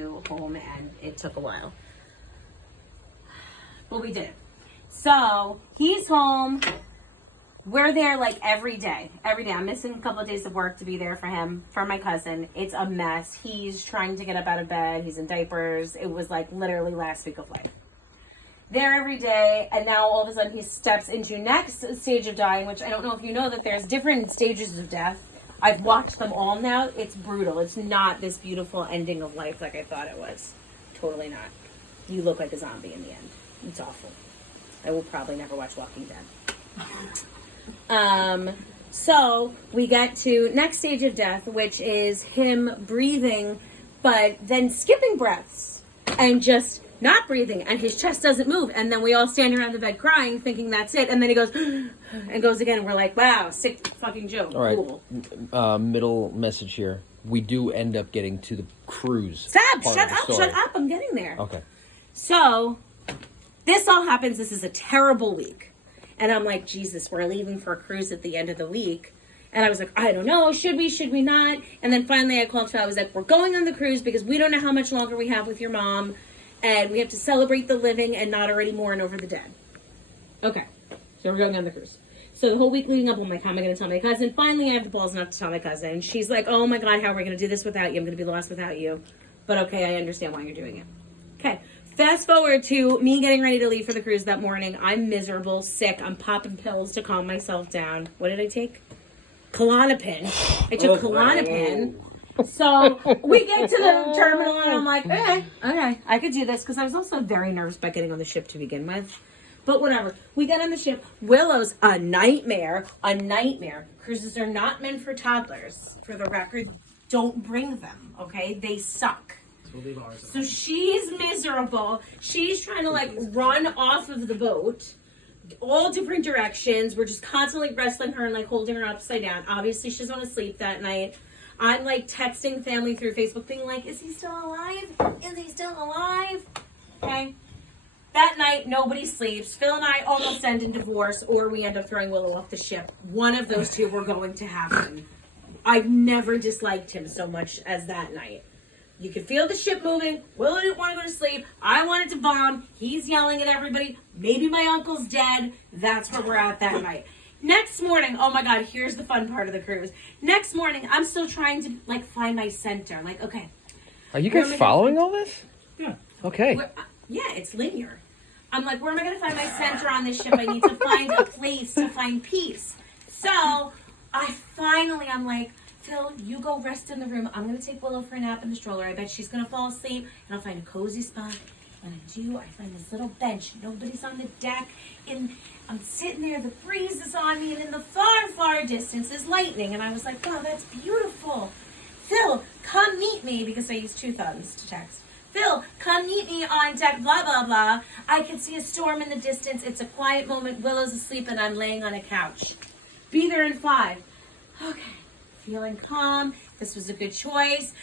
home, and it took a while. But we did it. So he's home. We're there like every day. Every day. I'm missing a couple of days of work to be there for him, for my cousin. It's a mess. He's trying to get up out of bed. He's in diapers. It was like literally last week of life. There every day, and now all of a sudden he steps into next stage of dying, which I don't know if you know that there's different stages of death. I've watched them all now. It's brutal. It's not this beautiful ending of life like I thought it was. Totally not. You look like a zombie in the end. It's awful. I will probably never watch Walking Dead. So we get to next stage of death, which is him breathing, but then skipping breaths and just not breathing, and his chest doesn't move. And then we all stand around the bed crying, thinking that's it. And then he goes and goes again. And we're like, wow, sick fucking joke. All right. Cool. Middle message here. We do end up getting to the cruise. Stop! Shut up! I'm getting there. Okay. So this all happens. This is a terrible week. And I'm like, Jesus, we're leaving for a cruise at the end of the week. And I was like, I don't know, should we not? And then finally I called Phil. I was like, we're going on the cruise because we don't know how much longer we have with your mom. And we have to celebrate the living and not already mourn over the dead. Okay, so we're going on the cruise. So the whole week leading up, I'm like, how am I going to tell my cousin? Finally, I have the balls enough to tell my cousin. And she's like, oh my God, how are we going to do this without you? I'm going to be lost without you. But okay, I understand why you're doing it. Okay, fast forward to me getting ready to leave for the cruise that morning. I'm miserable, sick. I'm popping pills to calm myself down. What did I take? Klonopin. I took Klonopin. So we get to the terminal and I'm like, okay, I could do this. Because I was also very nervous about getting on the ship to begin with. But whatever. We get on the ship. Willow's a nightmare. A nightmare. Cruises are not meant for toddlers. For the record, don't bring them, okay? They suck. So she's miserable. She's trying to like run off of the boat. All different directions. We're just constantly wrestling her and like holding her upside down. Obviously, she doesn't want to sleep that night. I'm like texting family through Facebook being like, is he still alive? Is he still alive? Okay. That night, nobody sleeps. Phil and I almost end in divorce or we end up throwing Willow off the ship. One of those two were going to happen. I've never disliked him so much as that night. You could feel the ship moving. Willow didn't want to go to sleep. I wanted to vom. He's yelling at everybody. Maybe my uncle's dead. That's where we're at that night. Next morning, oh my God, here's the fun part of the cruise. Next morning, I'm still trying to like find my center. Like, okay. Are you guys following all this? Yeah. Okay. Yeah, it's linear. I'm like, where am I going to find my center on this ship? I need to find a place to find peace. So I'm like, Phil, you go rest in the room. I'm going to take Willow for a nap in the stroller. I bet she's going to fall asleep, and I'll find a cozy spot. And I find this little bench. Nobody's on the deck. And I'm sitting there. The breeze is on me. And in the far, far distance is lightning. And I was like, wow, that's beautiful. Phil, come meet me. Because I used 2 thumbs to text. Phil, come meet me on deck, blah, blah, blah. I can see a storm in the distance. It's a quiet moment. Willow's asleep and I'm laying on a couch. Be there in 5. Okay. Feeling calm. This was a good choice.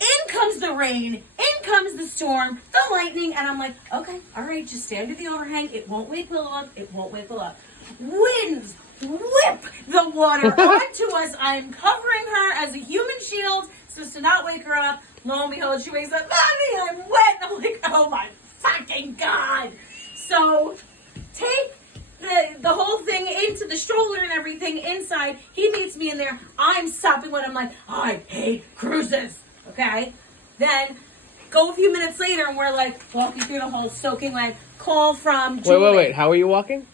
In comes the rain. In comes the storm. The lightning. And I'm like, okay, all right, just stay under the overhang. It won't wake Willow up. It won't wake Willow up. Winds whip the water onto us. I'm covering her as a human shield so as to not wake her up. Lo and behold, she wakes up. Mommy, I'm wet. And I'm like, oh my fucking God. So take the whole thing into the stroller and everything inside. He meets me in there. I'm stopping when I'm like, I hate cruises. Okay? Then go a few minutes later and we're like walking through the whole soaking wet. Call from Julie. Wait. How are you walking?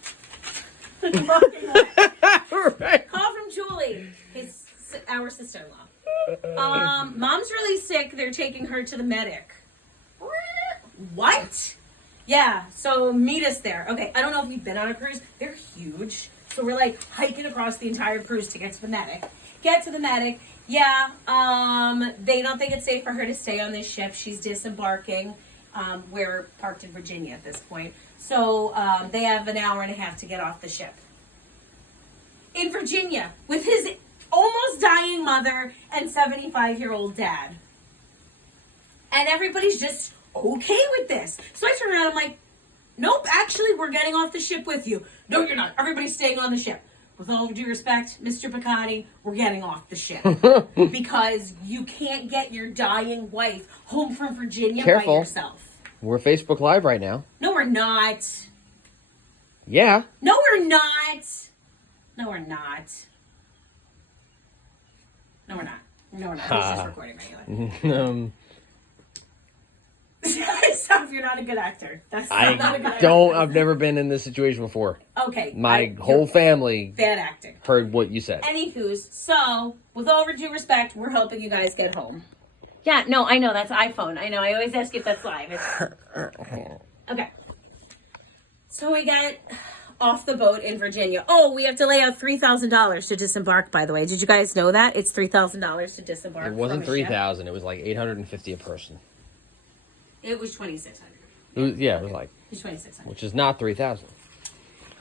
Right. Call from Julie, our sister-in-law. Mom's really sick. They're taking her to the medic. What? Yeah, so meet us there. Okay, I don't know if you've been on a cruise. They're huge. So we're like hiking across the entire cruise to get to the medic. Get to the medic. Yeah, they don't think it's safe for her to stay on this ship. She's disembarking. We're parked in Virginia at this point. So they have an hour and a half to get off the ship. In Virginia, with his almost dying mother and 75-year-old dad. And everybody's just okay with this. So I turn around, I'm like, nope, actually, we're getting off the ship with you. No, you're not. Everybody's staying on the ship. with all due respect, Mr. Picardi, we're getting off the ship. Because you can't get your dying wife home from Virginia by Careful. yourself. We're Facebook Live right now. No, we're not. Yeah. No, we're not. No, we're not. No, we're not. No, we're not. He's just recording regular. Stop, you're not a good actor. That's not a good actor. I've never been in this situation before. Okay. My whole family bad acting. heard what you said. Anywho's, so, with all due respect, we're helping you guys get home. Yeah, no, I know, that's iPhone. I know, I always ask if that's live. Okay. So we get off the boat in Virginia. Oh, we have to lay out $3,000 to disembark, by the way. Did you guys know that? It's $3,000 to disembark. It wasn't 3,000. It was like 850 a person. It was 2,600. It was, yeah, it was like. It was 2,600. Which is not 3,000.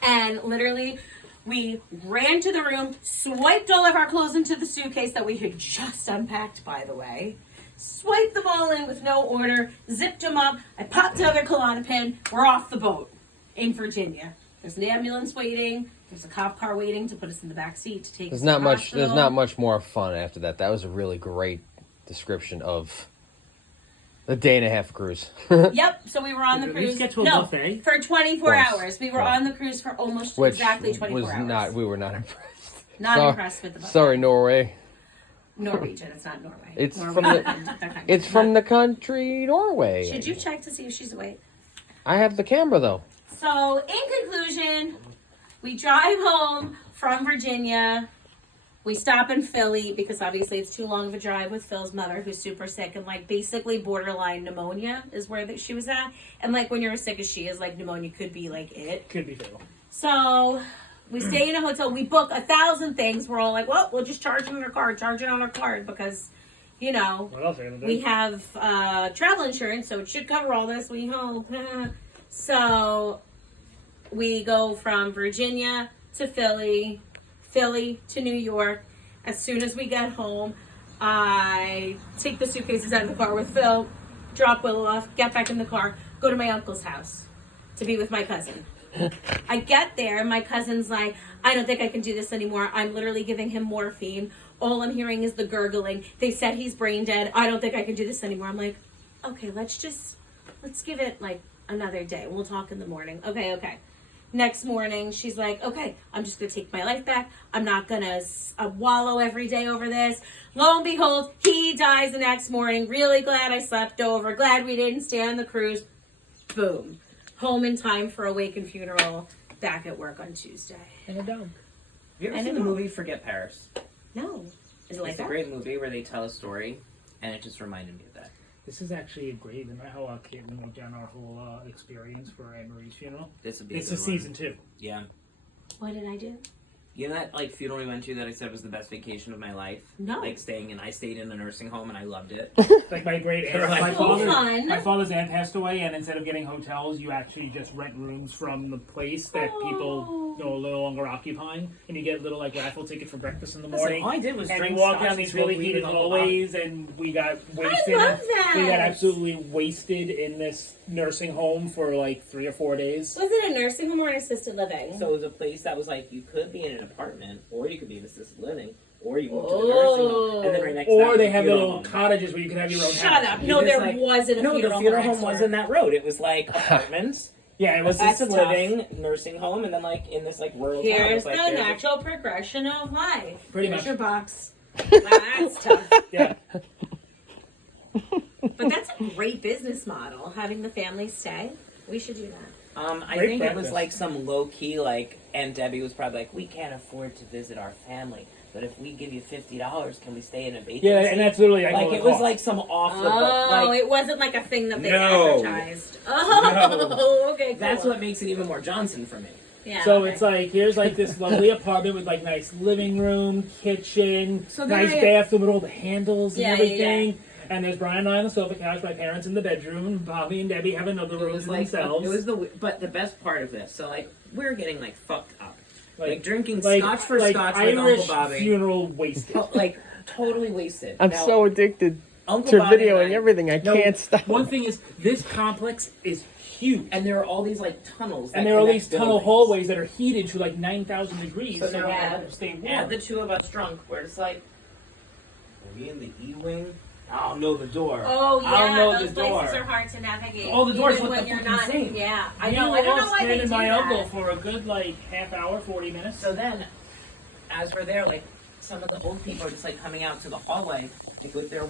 And literally, we ran to the room, swiped all of our clothes into the suitcase that we had just unpacked, by the way. Swiped them all in with no order, zipped them up. I popped out their Klonopin. We're off the boat in Virginia. There's an ambulance waiting. There's a cop car waiting to put us in the back seat to take us to the hospital. There's not much more fun after that. That was a really great description of the day and a half cruise. Yep. So we were on the cruise. Get to a buffet? For 24 Yes. hours. We were on the cruise for almost Which exactly 24 was hours. we were not impressed. Not Sorry- impressed with the buffet. Sorry, Norway. Norwegian. It's not Norway. It's Norway. from It's from the country Norway. Should you check to see if she's awake? I have the camera though. So, in conclusion, we drive home from Virginia. We stop in Philly because obviously it's too long of a drive with Phil's mother, who's super sick and like basically borderline pneumonia is where that she was at. And like when you're as sick as she is, like pneumonia could be like it. Could be fatal. So we stay in a hotel. We book 1,000 things. We're all like, well, we'll just charge it on our card, because, you know, What else are you gonna do? we have travel insurance, so it should cover all this, we hope. So we go from Virginia to Philly to New York. As soon as we get home, I take the suitcases out of the car with Phil, drop Willow off, get back in the car, go to my uncle's house to be with my cousin. I get there, my cousin's like, I don't think I can do this anymore. I'm literally giving him morphine. All I'm hearing is the gurgling. They said he's brain dead. I don't think I can do this anymore. I'm like, okay, let's give it like another day. We'll talk in the morning. Okay. Next morning, she's like, okay, I'm just going to take my life back. I'm not going to wallow every day over this. Lo and behold, he dies the next morning. Really glad I slept over. Glad we didn't stay on the cruise. Boom. Home in time for a wake and funeral. Back at work on Tuesday. And a dog. Have you ever And seen a the dog. movie Forget Paris? No. Is it like It's a that? great movie where they tell a story, and it just reminded me of that. This is actually a great, and how Caitlin went down our whole experience for Anne Marie's funeral. This would be It's a a good season one. 2. Yeah. What did I do? You know that like funeral we went to that I said was the best vacation of my life? No. Like I stayed in a nursing home and I loved it. Like my great aunt, Like, fun. my father's aunt passed away, and instead of getting hotels, you actually just rent rooms from the place that people no longer occupying, and you get a little like raffle ticket for breakfast in the morning. all I did was and drink we walk scotch down and these smoke really weed heated in the hallways, and we got wasted. love that. We got absolutely wasted in this nursing home for like 3 or 4 days. Was it a nursing home or an assisted living? So it was a place that was like you could be in an apartment, or you could be in assisted living, or you moved to the nursing home, and then right next to that Or was they a have funeral little home. cottages where you can have your own Shut house. up. No, It was there like- wasn't a No, funeral the funeral home home next wasn't that road. It was like apartments, Yeah, it was That's assisted tough. living, nursing home, and then like in this like rural town. Here's It's like, the there's a- natural progression of life. Pretty Here's much. your box. Wow, that's tough. Yeah. But that's a great business model, having the family stay. We should do that. I Great think it breakfast. was like some low key like Aunt Debbie was probably like, we can't afford to visit our family, but if we give you $50, can we stay in a vacancy? Yeah, and that's literally like it was like some off the book. Oh, Like, it wasn't like a thing that they No. advertised. Oh, okay, cool. that's what makes it even more Johnson for me. Yeah, So okay. it's like, here's like this lovely apartment with like nice living room, kitchen, So then nice I- bathroom with all the handles and Yeah, everything. yeah. And there's Brian and I on the sofa couch, my parents in the bedroom, Bobby and Debbie have another It room was to like themselves. it was but the best part of this. So like we're getting like fucked up, like drinking like, scotch for like scotch with Irish Uncle Bobby, funeral wasted. like totally wasted. I'm Now, so addicted. Uncle They're Bonnie and videoing I- everything. I No, can't stop. One thing is, this complex is huge. And there are all these like tunnels. And that there are all connect these tunnel buildings. hallways that are heated to like 9,000 degrees. So now you add, have to stay warm. add the two of us drunk. We're just like, are we in the E-wing? I don't know the door. Oh yeah, I don't know those the door. places are hard to navigate. All the doors, even what when the you're fucking not. thing? Yeah, I Me know. and I don't know Ross why they stand do in my that. elbow for a good like half hour, 40 minutes. So then, as we're there, like some of the old people are just like coming out to the hallway, like with their